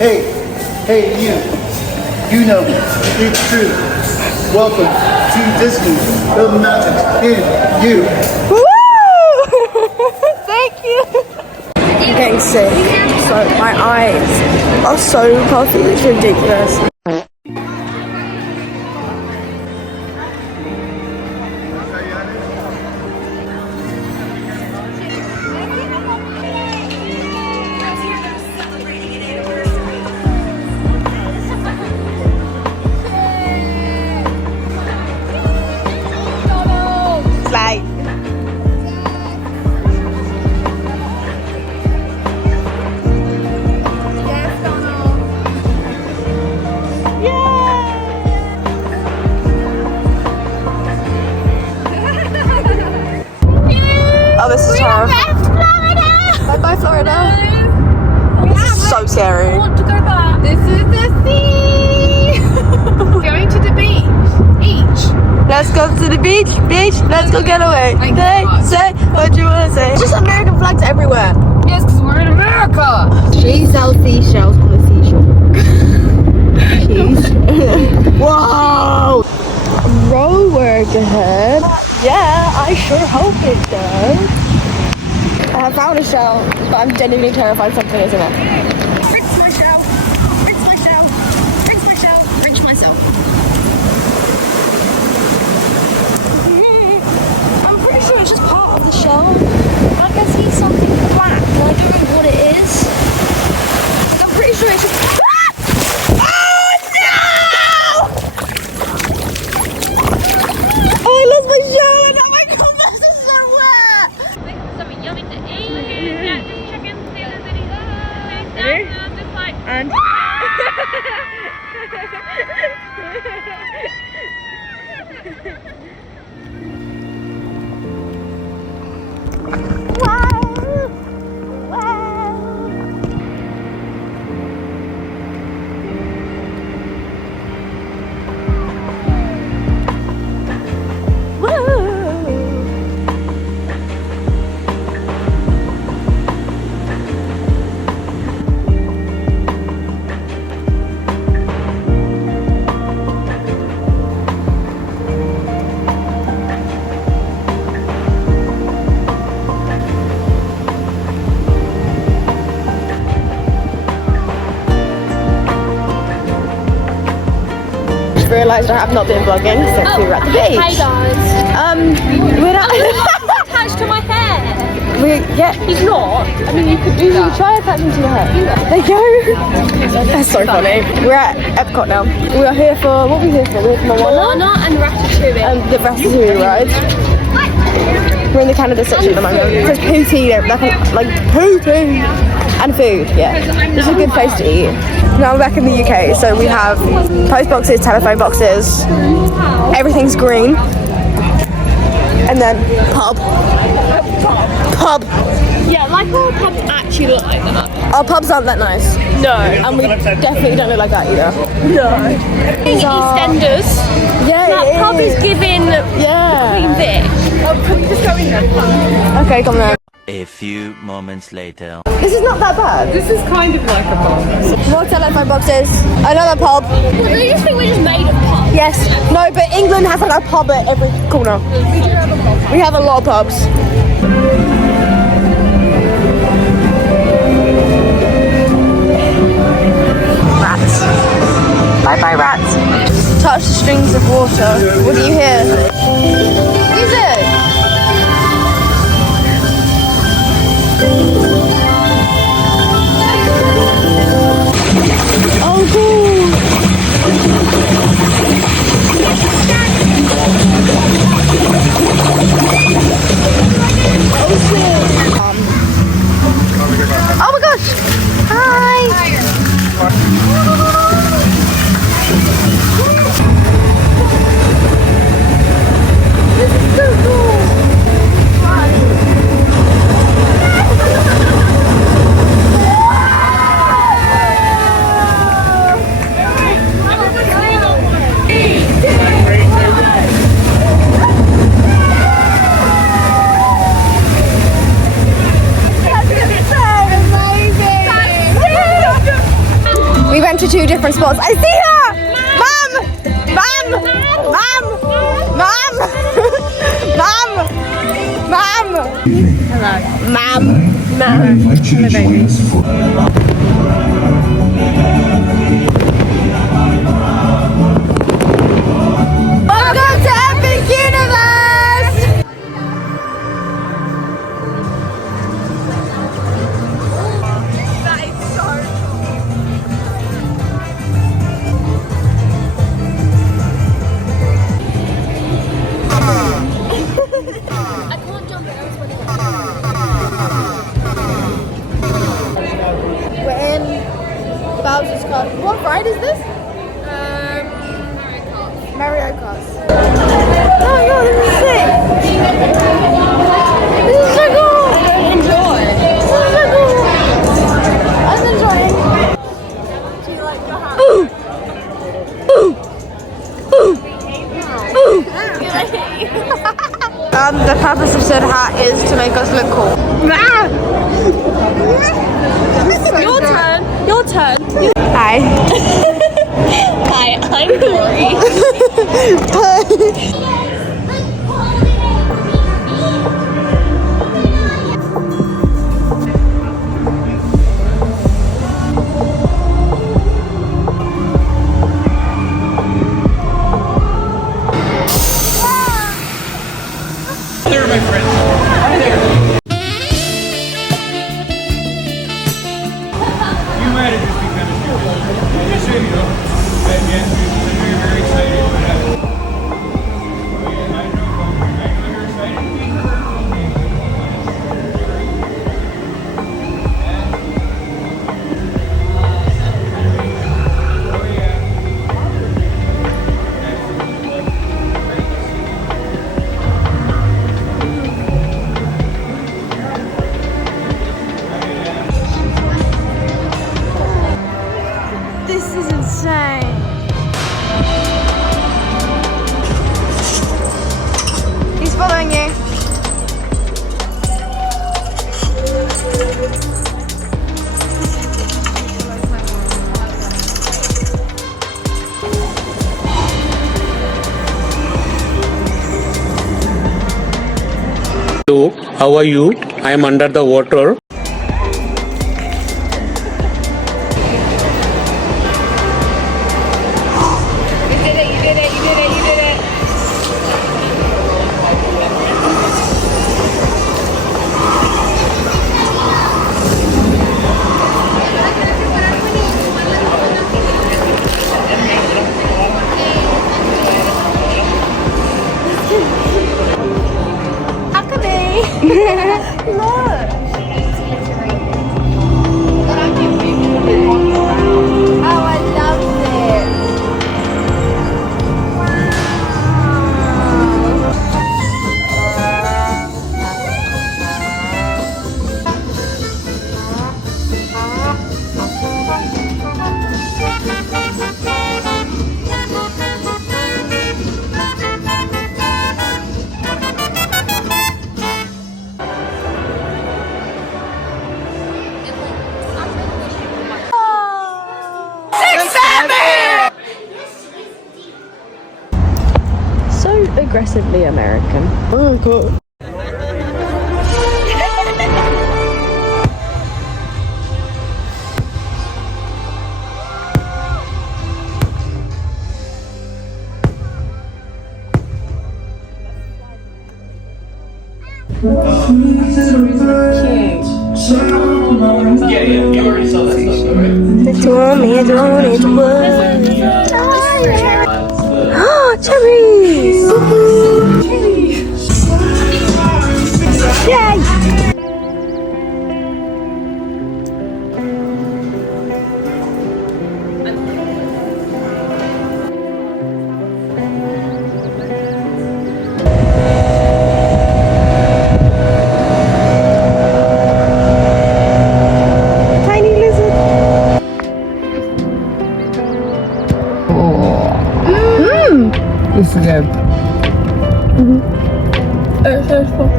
Hey, hey, you know me. It's true. Welcome to Disney. The magic's in you. Woo! Thank you. I'm getting sick, so my eyes are so puffy. It's ridiculous. Like, oh, this is horrible. Bye bye, Florida. This is so scary. I want to go back. This is the sea. Going to the beach. Let's go to the beach, let's go get away. Say what you wanna say. Just American flags everywhere. Yes, because we're in America. She sells seashells on the seashore. Whoa! Road work ahead. Yeah, I sure hope it does. I have found a shell, but I'm genuinely terrified something isn't it? Rinse my shell. Rinse my shell. Rinse my shell. Rinse myself. I'm pretty sure it's just part of the shell. Like I see something black, and I don't know what it is. Like, I'm pretty sure it's just. Oh, I lost my shell! Oh my god, this is so wet! Something yummy to eat. Yeah, just check in, see if there's any. Just like. And. Realised I have not been vlogging since we were at the beach. Hi guys. We're not. Attached to my hair. He's not. I mean, you could try attaching to your hair. There you go. That's so funny. We're at Epcot now. We are here for what are we here for? We're here for Moana and Ratatouille. And the Ratatouille ride. We're in the Canada section at the moment. It says poutine, like poutine and food. Yeah, this is a good place to eat. Now we're back in the UK, so we have post boxes, telephone boxes. Everything's green. And then pub. Yeah, like our pubs actually look like that. Our pubs aren't that nice. No. And we definitely don't look like that either. No. EastEnders. Yeah, That pub is giving Queen Vic. Oh, can we just go in there? Okay, come on. A few moments later. This is not that bad. This is kind of like a pub. More telephone boxes. Another pub. Well, do you just think we're just made of pubs? Yes. No, but England has like a pub at every corner. We have a lot of pubs. Rats. Bye bye rats. Touch the strings of water. What do you hear? Music. Oh, cool. Oh, to 2 different spots. I see her! Mum! Mum! Mum! Mum! Mum! Mum! Hello. Mum. Mum. Hello, baby. Welcome to Epic Universe! That is so We're in Bowser's Castle. What ride is this? Mario Kart. Oh my god, this is sick! This is so cool! Enjoy! This is so cool! I'm enjoying. Do you like the hat? Ooh! Ooh! Ooh! Ooh! The purpose of said hat is to make us look cool. Your turn. Your turn. Hi. Hi, I'm Dory. There, my friend. Hi there. You might have just become a student. Just so you know. But yes, you're very excited. But, I know you're excited to be here. Oh, yeah. This is insane. He's following you. Hello, how are you? I am under the water. So aggressively American. Yeah, you already saw that stuff, though, right? Cherries! Yay! Tiny lizard. This is good. It's so soft.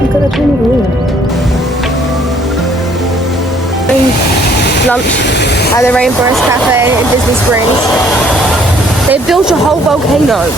Look at the tiny wheel. lunch at the Rainforest Cafe in Disney Springs. They built a whole volcano.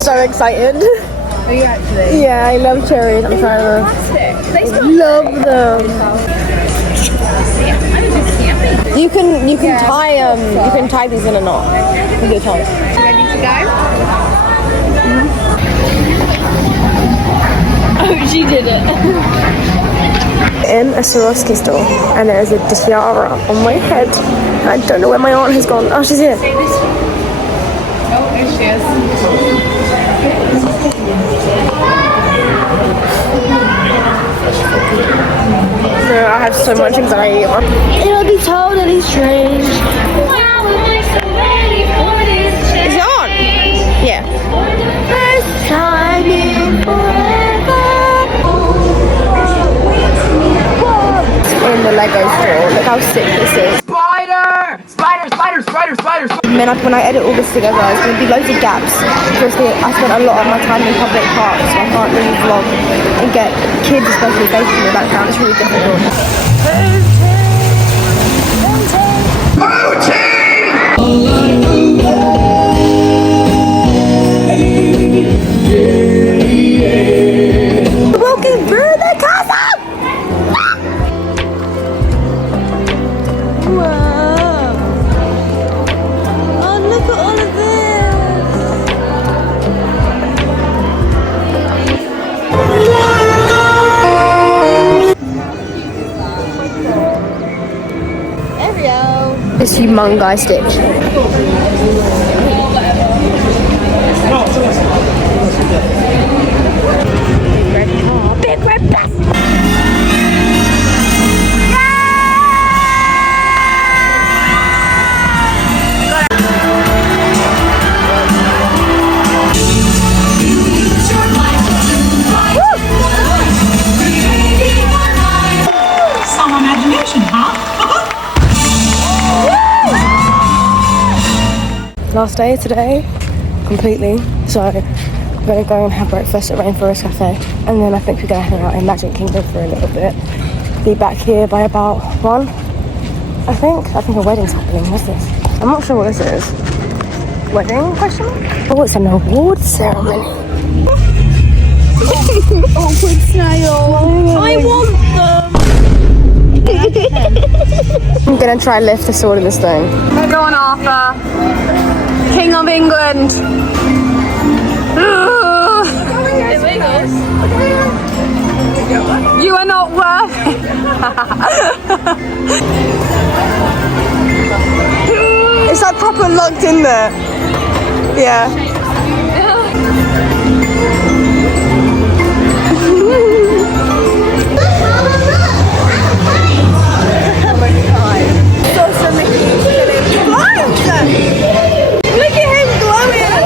So excited. Are you actually? Yeah, I love cherries. I'm trying to love them. You can tie these in a knot with your tongue. Ready to go? Oh, she did it. In a Swarovski store, and there is a tiara on my head. I don't know where my aunt has gone. Oh, she's here. Oh, here she is. No, I have so much anxiety. It'll be totally strange. Is it on? Yeah. First time in forever. In the Lego store. Look how sick this is. And then when I edit all this together, there's going to be loads of gaps. Firstly, I spent a lot of my time in public parks, so I can't really vlog and get kids, especially facing in the background. It's really difficult. Walking through the castle! Wow! Oh, look at all of this! There we go! This humongous stitch. Big red bus! Some imagination, huh? Last day today, completely. So we're gonna go and have breakfast at Rainforest Cafe, and then I think we're gonna hang out in Magic Kingdom for a little bit. Be back here by about 1. I think a wedding's happening. What's this? I'm not sure what this is. Wedding question mark? Oh, it's an award ceremony. Awkward snail. I want them. I'm gonna try lift the sword in the stone. Go on, Arthur. King of England. You are not worth it. Is that proper locked in there? Yeah. Look at him glowing!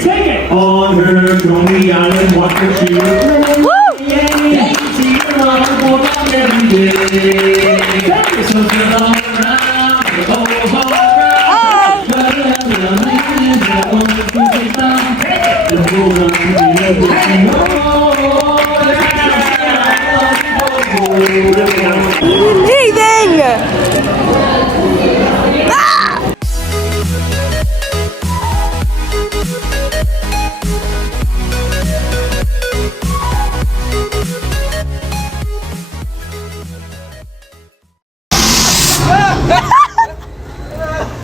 Take it on her lonely island, watch her she see her on every day. Something all around the whole Leaving!